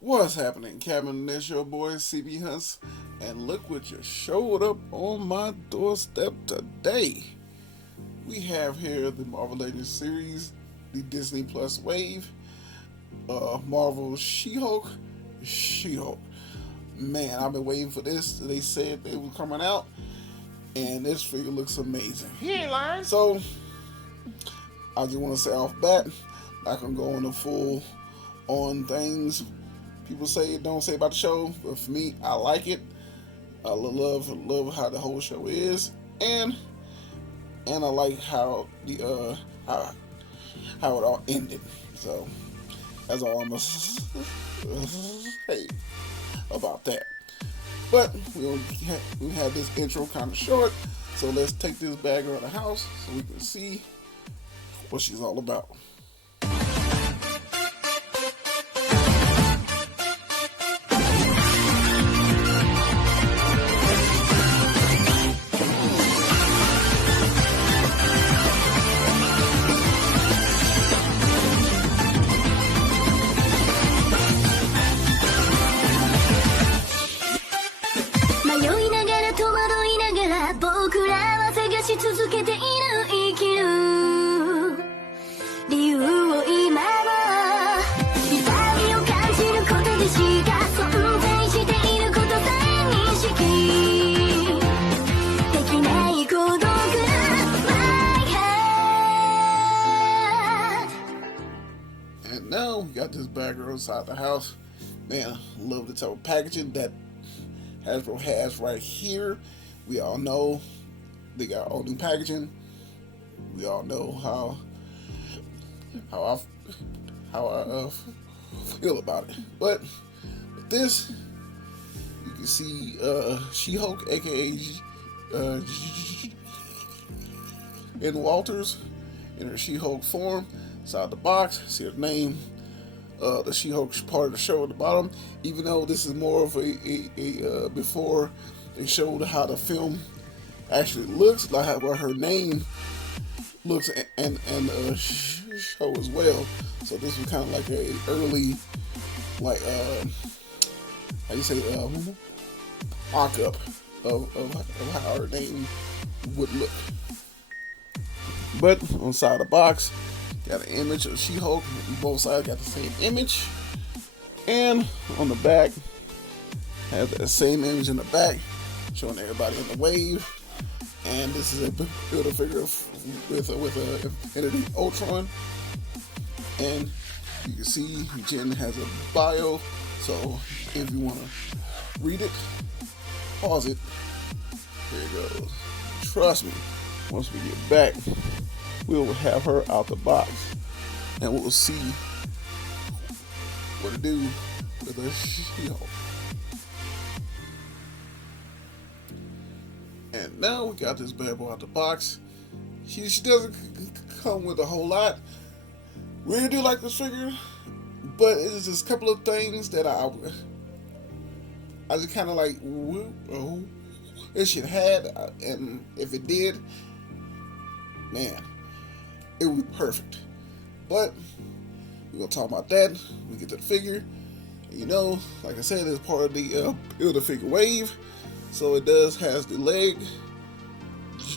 What's happening, Cabin? This your boy cbhunts, and look what just showed up on my doorstep today. We have here the Marvel Legends series, the Disney Plus wave, Marvel She-Hulk. She-Hulk. Man, I've been waiting for this. They said they were coming out, and this figure looks amazing. He ain't lying. So, I just want to say off bat, not gonna go on the full on things people say don't say about the show, but for me, I like it. I love how the whole show is, and I like how the how it all ended. So that's all I'm gonna say about that. But we have this intro kind of short, so let's take this bag around the house so we can see what she's all about. And now we got this bag inside the house. Man, I love the type of packaging that Hasbro has right here. We all know they got all new packaging. We all know how I feel about it. But with this, you can see She-Hulk, aka in Walters, in her She-Hulk form. Inside the box, see her name, the She-Hulk part of the show at the bottom. Even though this is more of a before they showed how the film actually looks, like how her name looks and show as well. So this was kind of like a early, like how you say, mock-up of how her name would look. But on the side of the box, got an image of She-Hulk. Both sides got the same image. And on the back, have that same image in the back, showing everybody in the wave. And this is a Build-A-Figure with Infinity Ultron. And you can see Jen has a bio. So if you want to read it, pause it. Here it goes. Trust me, once we get back, we'll have her out the box, and we'll see what to do with her She-Hulk. And now we got this bad boy out the box. She doesn't come with a whole lot. Really do like this figure, but it's just a couple of things that I just kind of like, oh, it should have, and if it did, man, it would be perfect. But we're gonna talk about that when we get to the figure. You know, like I said, it's part of the Build-A-Figure wave, so it has the leg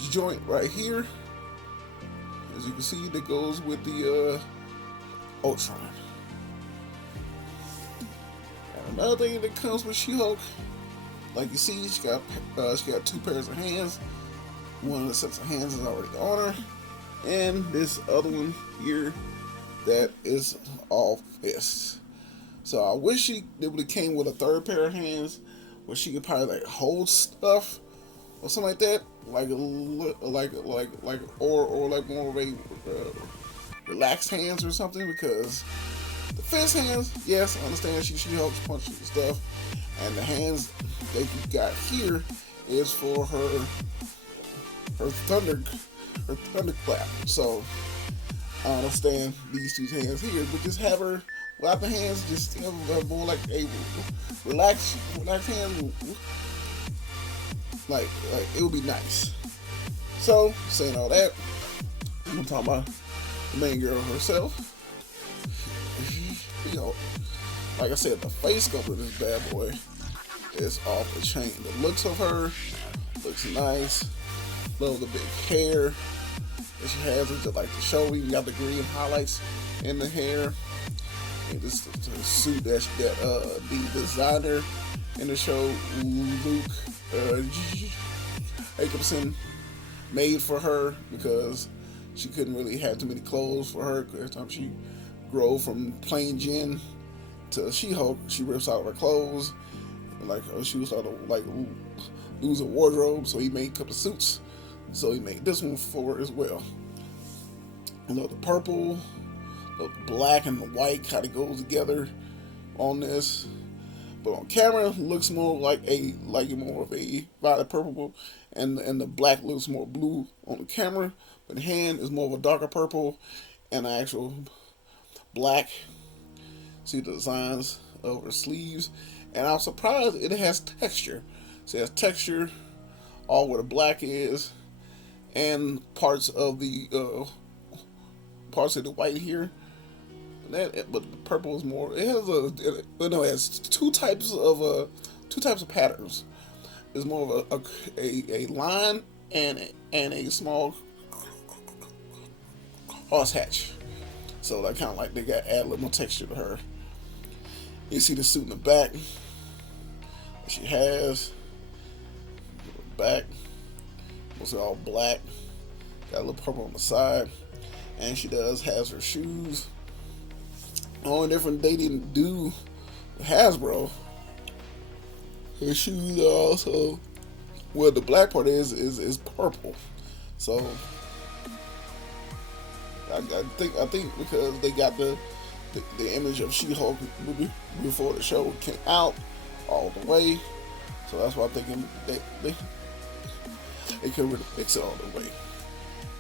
joint right here, as you can see, that goes with the Ultron. And another thing that comes with She-Hulk, like you see, she got two pairs of hands. One of the sets of hands is already on her, and this other one here that is all fists. So I wish it would have came with a third pair of hands where she could probably like hold stuff or something like that, like more of a relaxed hands or something. Because the fist hands, yes, I understand she helps punch and stuff, and the hands that you got here is for her thunderclap. So I understand these two hands here, but just have her without the hands, just have more like a relaxed hand. Like it would be nice. So saying all that, I'm gonna talk about the main girl herself. You know, like I said, the face sculpt of this bad boy is off the chain. The looks of her looks nice. Love the big hair that she has, which I like to show. You got the green highlights in the hair. And this is the suit that the designer in the show, Luke Jacobson, made for her, because she couldn't really have too many clothes for her. Every time she grow from plain Jen to She-Hulk, she rips out her clothes. And like she was starting to like lose a wardrobe, so he made a couple of suits. So he made this one for her as well. You know, the purple, the black, and the white kind of goes together on this. But on camera, it looks more like more of a violet purple, and the black looks more blue on the camera. But the hand is more of a darker purple and an actual black. See the designs of her sleeves, and I'm surprised it has texture. So it has texture all where the black is, and parts of the white here. But the purple is more. It has two types of patterns. It's more of a line and a small crosshatch. So that kind of like they got add a little more texture to her. You see the suit in the back that she has. Back, mostly all black. Got a little purple on the side, and she has her shoes. The only difference they didn't do with Hasbro, her shoes are also, well, the black part is purple. So I think because they got the image of She-Hulk before the show came out all the way, so that's why I'm thinking they could really fix it all the way.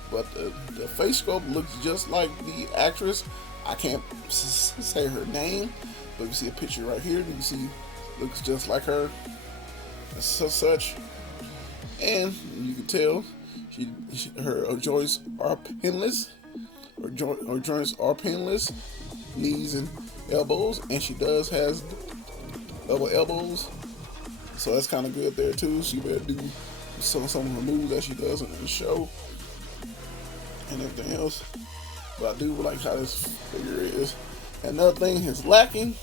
But the face sculpt looks just like the actress. I can't say her name, but you see a picture right here. You see, looks just like her, and such. And you can tell her joints are pinless. Her joints are pinless, knees and elbows, and she does has double elbows. So that's kind of good there too. She better do some of her moves that she does in the show and everything else. But I do like how this figure is. Another thing is lacking.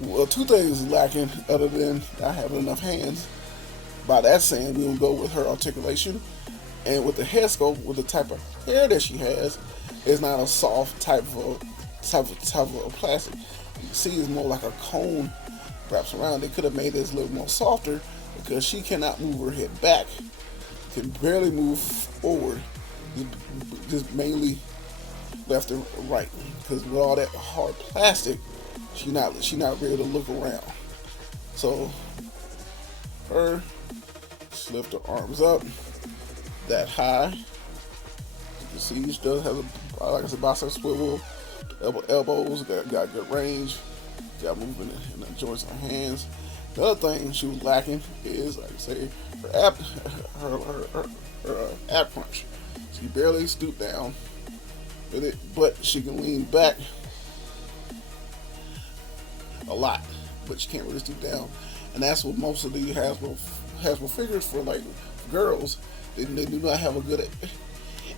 Well, two things is lacking other than not having enough hands. By that saying, we'll go with her articulation, and with the head sculpt, with the type of hair that she has, it's not a soft type of plastic. You can see it's more like a cone wraps around. They could have made this a little more softer because she cannot move her head back, can barely move forward, just mainly left and right. Because with all that hard plastic, she not ready to look around. So her, just lift her arms up that high. You can see she does have a, like I said, bicep swivel, elbows, got good range, got movement in the joints of her hands. The other thing she was lacking is, like I say, her ab crunch. She barely stooped down with it, but she can lean back a lot, but she can't really stoop down. And that's what most of the Hasbro figures for, like girls, they do not have a good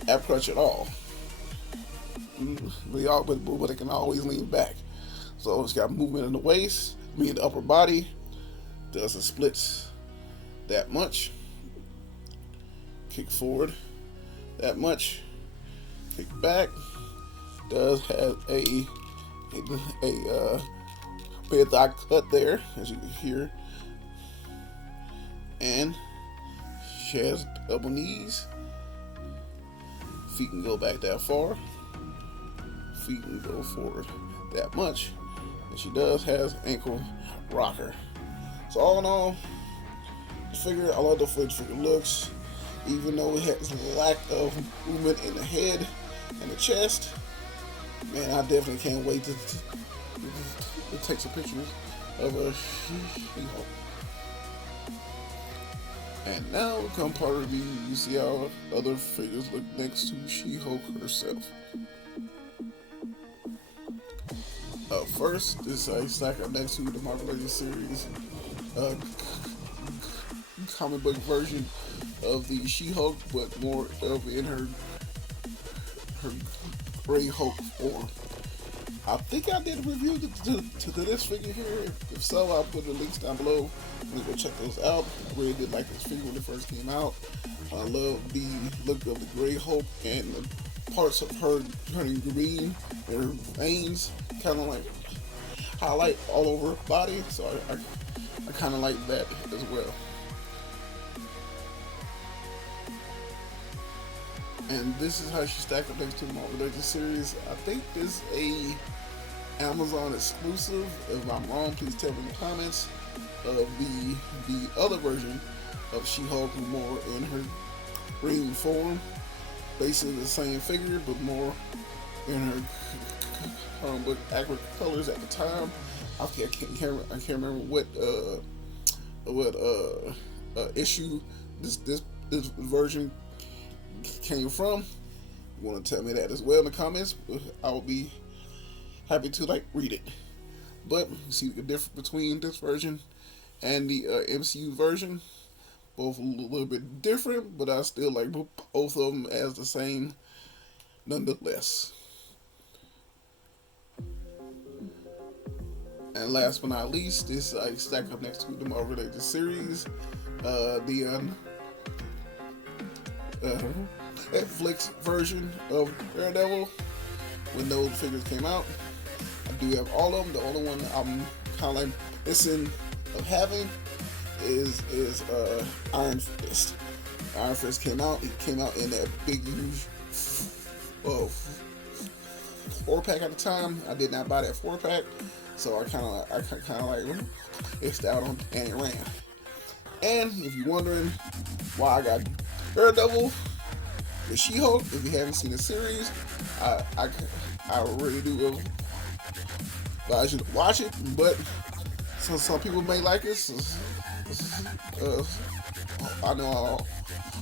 ab crunch at all. But they can always lean back. So it's got movement in the waist, the upper body, does the splits that much, kick forward that much, kick back, does have a bed thigh cut there, as you can hear, and she has double knees, feet can go back that far, feet can go forward that much, and she does have ankle rocker. So all in all, the figure, I love the figure looks, even though it has a lack of movement in the head and the chest. Man, I definitely can't wait to take some pictures of a She-Hulk. And now we come part of you see how other figures look next to She-Hulk herself. First, this I stack up next to the Marvel Legends series uh, comic book version of the She-Hulk, but more of in her Gray Hulk form. I think I did a review to this figure here. If so, I'll put the links down below. You go check those out. I really did like this figure when it first came out. I love the look of the Gray Hulk and the parts of her turning green and her veins kind of like highlight all over her body. So I kind of like that as well. And this is how she stacked up next to the Marvel Legends series. I think this is a Amazon exclusive. If I'm wrong, please tell me in the comments. Of the other version of She-Hulk, more in her green form, basically the same figure, but more in her but accurate colors at the time. I can't remember what issue this version came from. You want to tell me that as well in the comments? I will be happy to read it. But you see the difference between this version and the MCU version. Both a little bit different, but I still like both of them as the same nonetheless. And last but not least, this I stack up next to the Marvel Legends series, the Netflix version of Daredevil. When those figures came out, I do have all of them. The only one I'm kind of like missing of having is Iron Fist. Iron Fist came out. It came out in that big huge 4-pack at the time. I did not buy that 4-pack, so I kind of like it's out on and it ran. And if you're wondering why I got Daredevil, the She-Hulk, if you haven't seen the series, I really do advise you to watch it. But some people may like it. I know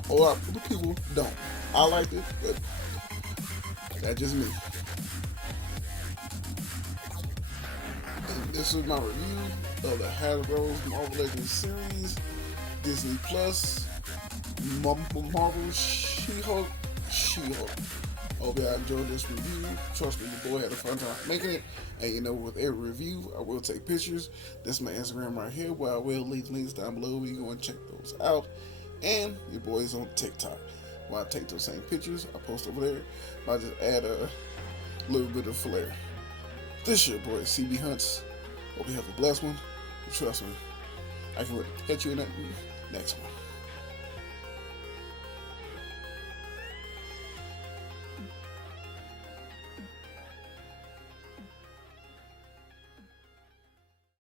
a lot of people don't. I liked it, but that's just me. And this is my review of the Hasbro's Marvel Legends series, Disney Plus, Marvel She-Hulk. Hope y'all enjoyed this review. Trust me, your boy had a fun time making it. And you know, with every review, I will take pictures. That's my Instagram right here, where I will leave links down below. You go and check those out. And your boy's on TikTok. When I take those same pictures, I post over there. I just add a little bit of flair. This your boy, cbhunts. Hope you have a blessed one. Trust me, I can catch you in that next one.